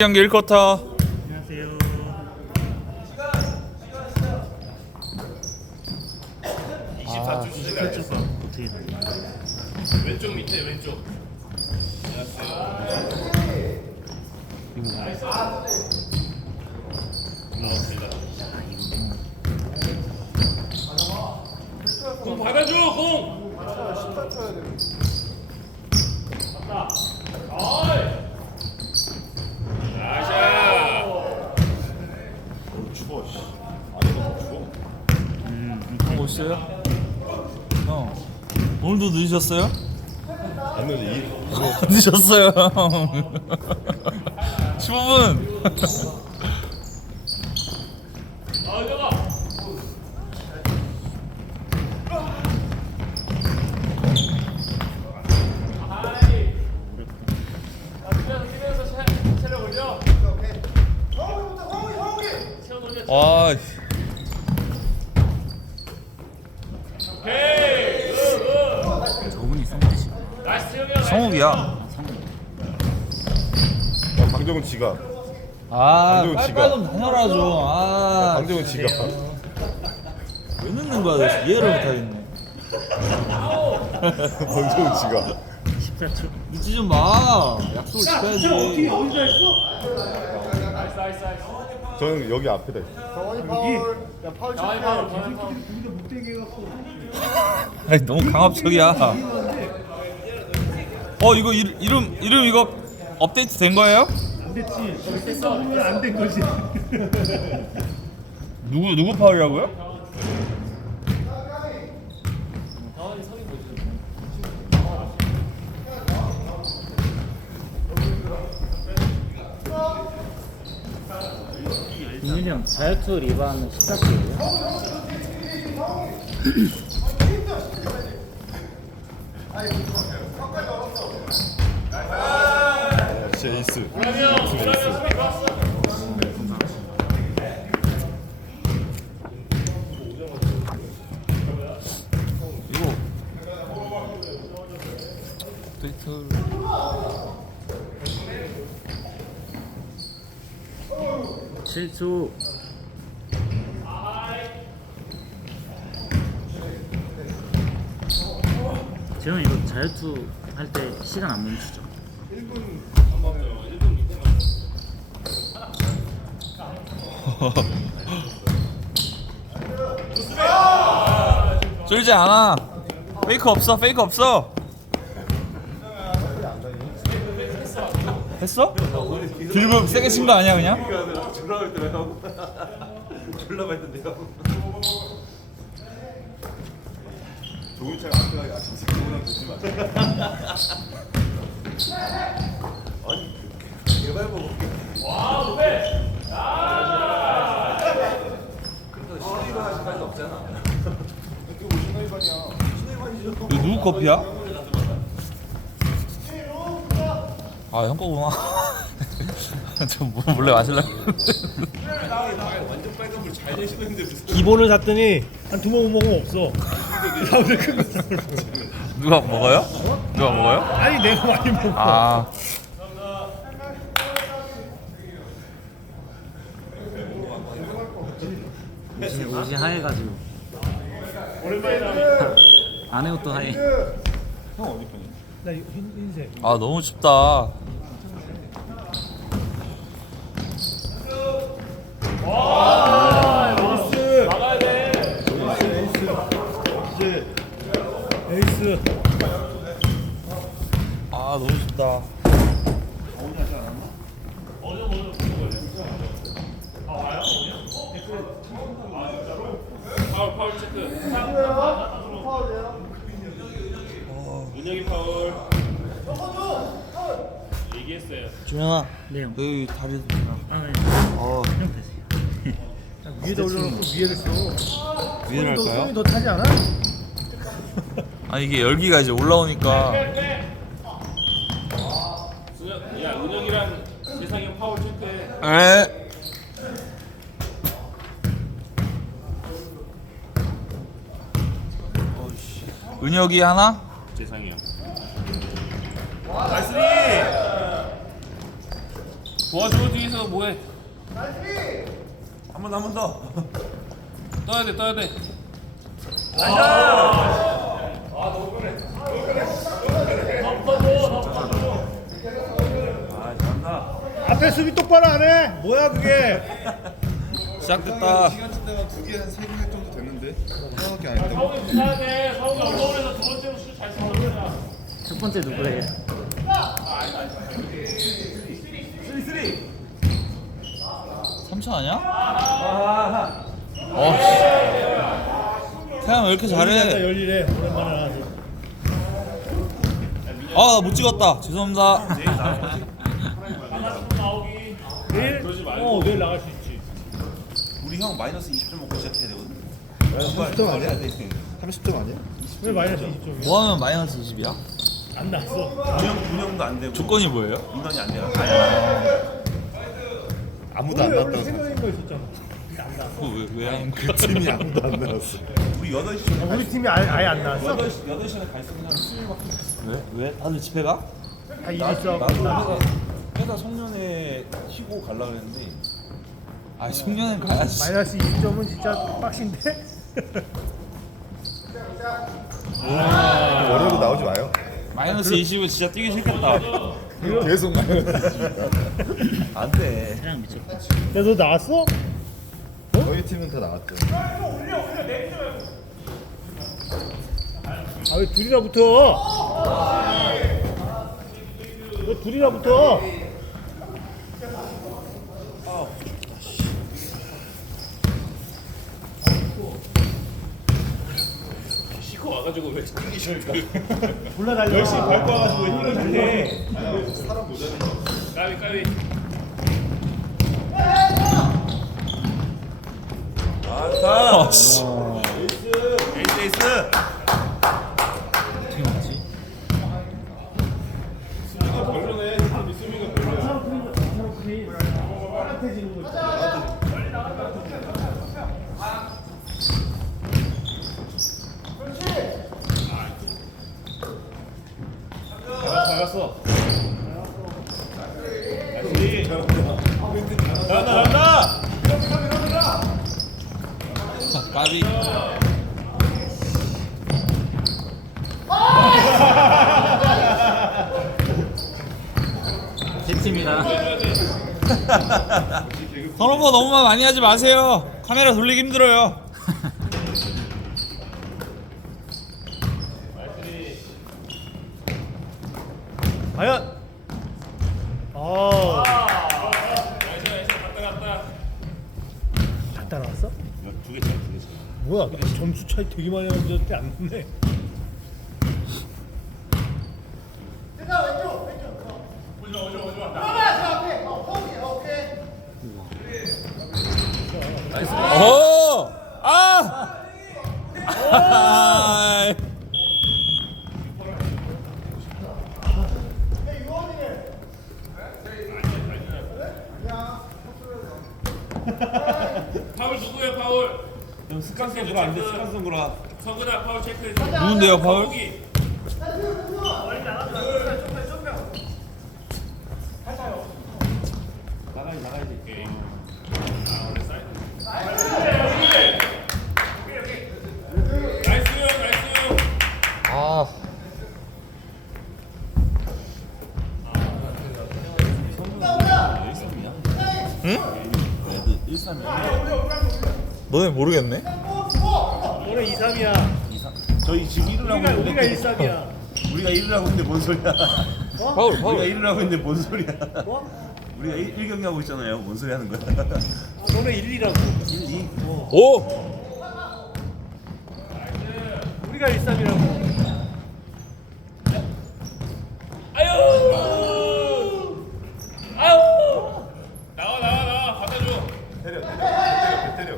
경기 1쿼터. 안녕하세요. 아, 28초가 어떻게 되나? 왼쪽 밑에 왼쪽. 공 받아줘 공! 나이스 추워 씨. 안에가 추워. 있어요? 형 오늘도 늦으셨어요? 오늘 이 늦으셨어요 15분 와 저분이 성대시. 성욱이야 강정은 지가. 아 강정은 지가. 빨빨 좀 다녀라죠 아왜 강정은 지가. 늦는 거야 이해를 못하겠네 강정은 지가. 14초. 늦지 좀 마 약속을 지켜야지 저는 여기 앞에다. 있어요. 아니 너무 강압적이야. 어 이거 이, 이름 이름 이거 업데이트 된 거예요? 안 됐지. 저기 써보면 안 된 거지. 누구 누구 파울이라고요? 민준이 형 자유투 리바운드 14초예요? 역시 에이스. 이거 업데이트 7초. 재현 이거 자유투 할 때 시간 안 멈추죠? 쫄지 않아. 페이크 없어 페이크 없어. 했어? 드리블 세게 친 거 아니야 그냥? 조은창 앞에가 아침 스키보다 보지 마. 이거 누구 커피야? 아 형 거구나. 저 뭐- 몰래 마실라. 기본을 샀더니 한두번 먹으면 없어. 나 오늘 큰거 샀어. 누가 먹어요? 누가 먹어요? 아니 내가 많이 먹어. 아 옷이, 하얘가지고. 안에 옷도 하얘. 나 이거 흰, 흰색. 아 너무 춥다. 에이스. 아 너무 춥다. 파울 파울 체크 문영이 파울 얘기했어요 주현아 네 형. 여기 다리 좀. 아 네. 어 형 되세요. 위에다 올려놓고 위에를 써. 위를 또 할까요? 손이 더 타지 않아? 아 이게 열기가 이제 올라오니까 야 은영이랑 세상이 형 파울 체크해 에. 은혁이 하나? 세상이 형 나이스리. 도와줘 뒤에서 뭐해? 한 번 한 번 더. 떠야 돼 떠야 돼. 아 잘한다. 앞에 수비 똑바로 안 해. 뭐야 그게? 시작됐다. 시간 칠 때만 두개한세개할 정도 됐는데 하나밖에 안 했다고. 서울이. 서울이 언더블에서 두 거야. 첫 번째 누구예요? 삼천 아니야? 어. 씨. 태양 왜 이렇게 잘해? 열일해. 오랜만에 하지. 아, 나 못 찍었다. 죄송합니다. 내일? 어 내일 나갈 수 있지. 우리 형 마이너스 20점 먹고 시작해야 되거든. 30점 아니야? 30점 아니야? 왜 마이너스 20점이야? 뭐 하면 마이너스 20이야? 안 났어. 운영 운영도 안 되고 조건이 뭐예요? 인원이 안 돼요. 아예 아무도 안세 생각. 명인 거 있었잖아. 안 났어. 그거 왜, 왜 하는 거야? 팀이 아무도 안 나왔어. 우리 8시 아, 우리 팀이 아예, 아예 안 나왔어? 8시 8시에 갈수 있는 수요일밖에 없어. 왜? 왜? 다들 집에 가? 다 일이 있어. 나도 회사 송년회 쉬고 갈라 그랬는데 아, 송년회 가야지. 마이너스 20점은 진짜 빡신데? 월요일도 나오지 마요. 마이너스 20은 진짜 뛰기 싫겠다. 계속 마이너스. 안 돼. 태양 미쳤다. 야너 나왔어? 저희 팀은 다 나왔죠. 아 왜 둘이나 붙어? 왜 둘이나 붙어? 씻고 와가지고 왜 뛰기 싫을까? 골라 달려. 열심히 밟고 와가지고 이걸 못해. 까비 까비. 아, 씨. 에이스 에이스. 어떻게 먹지? 나갔어. 까비. 제 팀이다. 턴오버 너무 많이 하지 마세요. 카메라 돌리기 힘들어요. 과연? 아, 나이스 나이스 갔다 갔다. 갔다 나왔어? 두개 차이 두개 차이. 뭐야? 나 점수 차이 되게 많이 나는데 안 났네. 오! 아! 아! 파울 누구야 파울? 습관성 보라 안 돼. 습관성 보라. 성근아 파울 체크해. 누군데요, 파울? 나가야지 나가야 너네 모르겠네? 올해 2, 3이야. 저희 지금 1을 하고 우리가 있는데 우리가 1, 3이야. 우리가 1을 하고 있는데 뭔 소리야? 파울, 우리가 파울. 1을 하고 있는데 뭔 소리야? 뭐? 우리가 1, 경기 하고 있잖아요. 뭔 소리 하는 거야? 아, 너네 1, 2라고. 1, 2. 오! 우리가 1, 3이라고. 아유. 아유. 나와 나와 나와 받아줘. 때려 때려.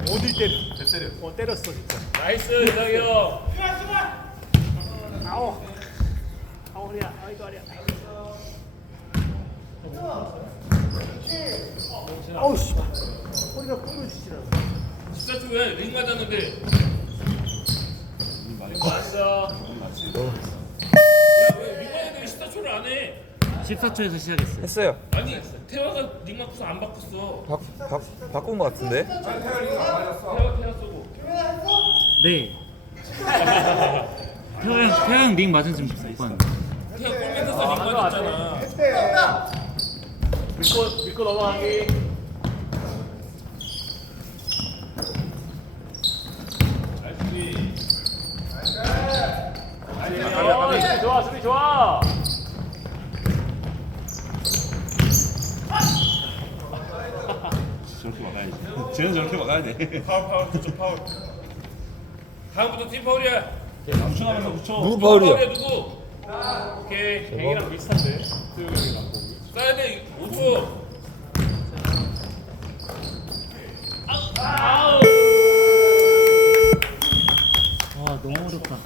어디 때려? 배 때려. 어 때렸어 진짜. 나이스 이상이 형. 아우. 아우리야. 아이고 아리야. 아우 씨. 허리가 끊어지질 않아. 14초에 링 맞았는데. 왔어. 야왜 민망한데 14초를 안 해? 14초에서 시작했어요. 했어요. 아니 태화가 닉마크스 안 바꿨어. 바, 바, 바꾼 것 같은데? 태화 태화 쏘고. 네. 태양 태양 링 맞은 지못 봤는데. 태화 골밑에서 닉 맞았잖아. 믿고 믿고 넘어가기. 어, 수비 좋아 수비 좋아. 저렇게 막아야지. 쟤는 저렇게 막아야 돼. 파울 파울 그쪽 파울. 다음부터 팀 파울이야. 붙여나면서 붙여. 누구 파울이야? 파울이야 누구? 오케이. 갱이랑 비슷한데. 써야 돼 5초. 와 너무 어렵다.